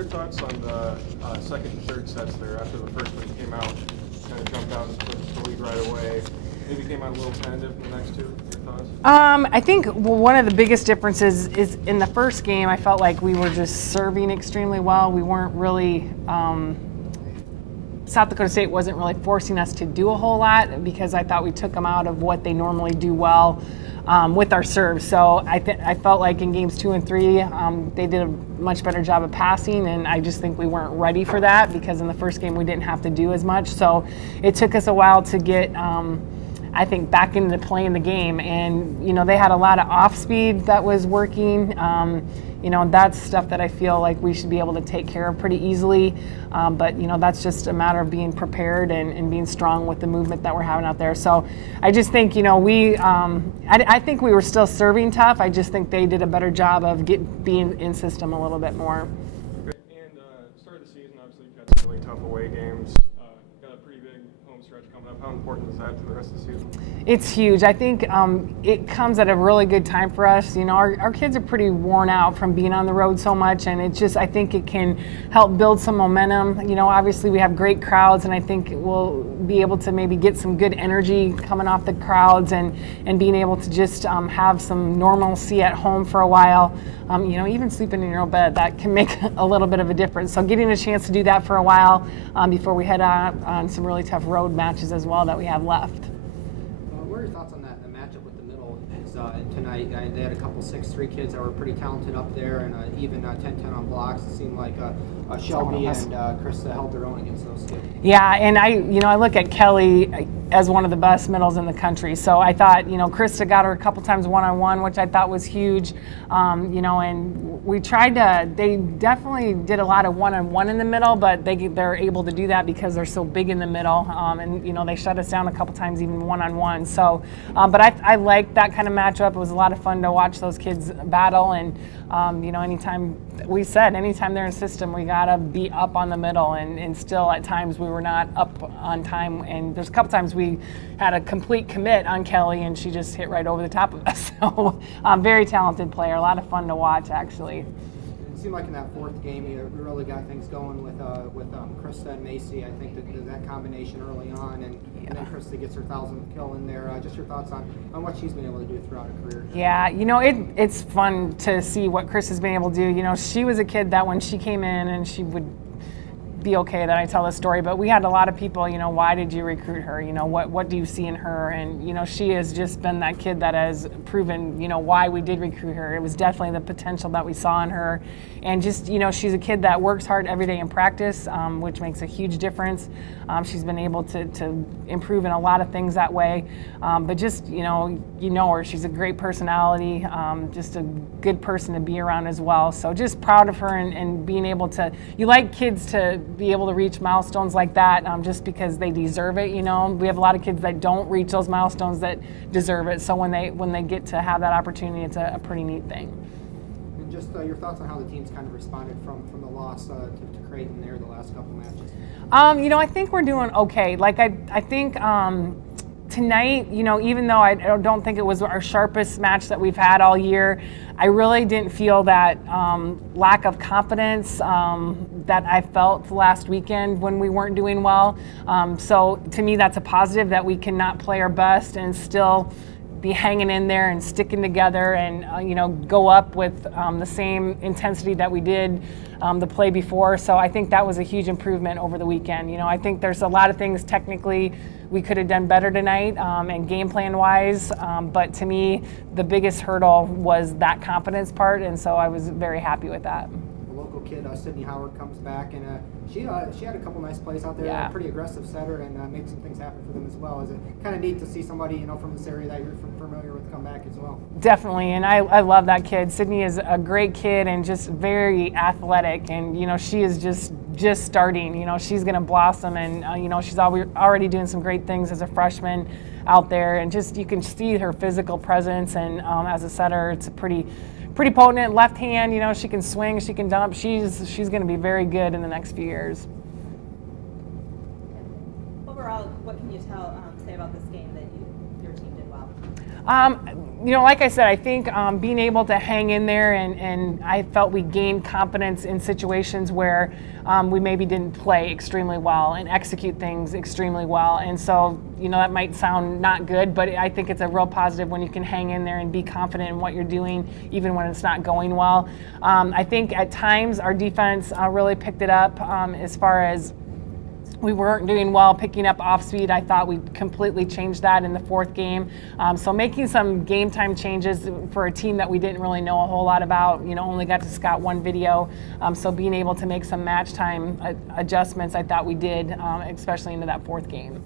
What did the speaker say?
your thoughts on the second and third sets there after the first one came out, kind of jumped out and took the lead right away? Maybe came out a little tentative in the next two. Your thoughts? I think one of the biggest differences is in the first game, I felt like we were just serving extremely well. We weren't really, South Dakota State wasn't really forcing us to do a whole lot because I thought we took them out of what they normally do well with our serve. So I felt like in games 2 and 3, they did a much better job of passing, and I just think we weren't ready for that because in the first game we didn't have to do as much. So it took us a while to get I think back into playing the game, and you know they had a lot of off speed that was working. You know, that's stuff that I feel like we should be able to take care of pretty easily. But you know, that's just a matter of being prepared and being strong with the movement that we're having out there. So I just think, you know, I think we were still serving tough. I just think they did a better job of being in system a little bit more. Okay. And start of the season, obviously you've had some really tough away games. Got a pretty big home stretch coming up. How important is that to the rest of the season? It's huge. I think it comes at a really good time for us. You know, our kids are pretty worn out from being on the road so much, and it just, I think it can help build some momentum. You know, obviously we have great crowds, and I think we'll be able to maybe get some good energy coming off the crowds and being able to just have some normalcy at home for a while. You know, even sleeping in your own bed, that can make a little bit of a difference. So getting a chance to do that for a while before we head out on some really tough road matches as well that we have left. What are your thoughts on that? The matchup with the middle is tonight. They had a couple 6'3" kids that were pretty talented up there, and even 10-10 on blocks. It seemed like Shelby and Krista held their own against those kids. Yeah, and I look at Kelly as one of the best middles in the country. So I thought, you know, Krista got her a couple times one-on-one, which I thought was huge. You know, and we tried to. They definitely did a lot of one-on-one in the middle, but they're able to do that because they're so big in the middle. And you know, they shut us down a couple times even one-on-one. So, but I liked that kind of matchup. It was a lot of fun to watch those kids battle, and you know, anytime they're in system, we gotta be up on the middle, and still at times we were not up on time, and there's a couple times we had a complete commit on Kelly and she just hit right over the top of us. So very talented player, a lot of fun to watch actually. It seemed like in that fourth game you really got things going with Krista and Macy. I think that combination early on, and then Krista gets her 1,000th kill in there. Just your thoughts on what she's been able to do throughout her career. Yeah, you know, it's fun to see what Krista's been able to do. You know, she was a kid that when she came in, and she would be okay that I tell this story, but we had a lot of people, you know, why did you recruit her? You know, what do you see in her? And, you know, she has just been that kid that has proven, you know, why we did recruit her. It was definitely the potential that we saw in her. And just, you know, she's a kid that works hard every day in practice, which makes a huge difference. She's been able to improve in a lot of things that way. But just, you know her. She's a great personality, just a good person to be around as well. So just proud of her and being able to, you like kids to be able to reach milestones like that just because they deserve it, you know. We have a lot of kids that don't reach those milestones that deserve it. So when they get to have that opportunity, it's a pretty neat thing. And just your thoughts on how the team's kind of responded from the loss to Creighton there the last couple matches. You know, I think we're doing okay. Like I think tonight, you know, even though I don't think it was our sharpest match that we've had all year, I really didn't feel that lack of confidence that I felt last weekend when we weren't doing well. So to me, that's a positive that we cannot play our best and still be hanging in there and sticking together and you know, go up with the same intensity that we did the play before. So I think that was a huge improvement over the weekend. You know, I think there's a lot of things technically we could have done better tonight and game plan wise, but to me the biggest hurdle was that confidence part, and so I was very happy with that. The local kid, Sydney Howard, comes back, and she had a couple nice plays out there. Yeah. Pretty aggressive setter, and made some things happen for them as well. Is it kind of neat to see somebody, you know, from this area that you're familiar with come back as well? Definitely, and I love that kid. Sydney is a great kid and just very athletic, and you know, she is just starting. You know, she's going to blossom, and you know, she's already doing some great things as a freshman out there, and just you can see her physical presence, and as a setter, it's a pretty potent left hand. You know, she can swing, she can dump. She's going to be very good in the next few years. Overall, what can you say about this game that your team did well? you know, like I said, I think being able to hang in there, and I felt we gained confidence in situations where we maybe didn't play extremely well and execute things extremely well. And so, you know, that might sound not good, but I think it's a real positive when you can hang in there and be confident in what you're doing, even when it's not going well. I think at times our defense really picked it up as far as we weren't doing well picking up off speed. I thought we completely changed that in the fourth game. So making some game time changes for a team that we didn't really know a whole lot about, you know, only got to scout one video. So being able to make some match time adjustments, I thought we did, especially into that fourth game.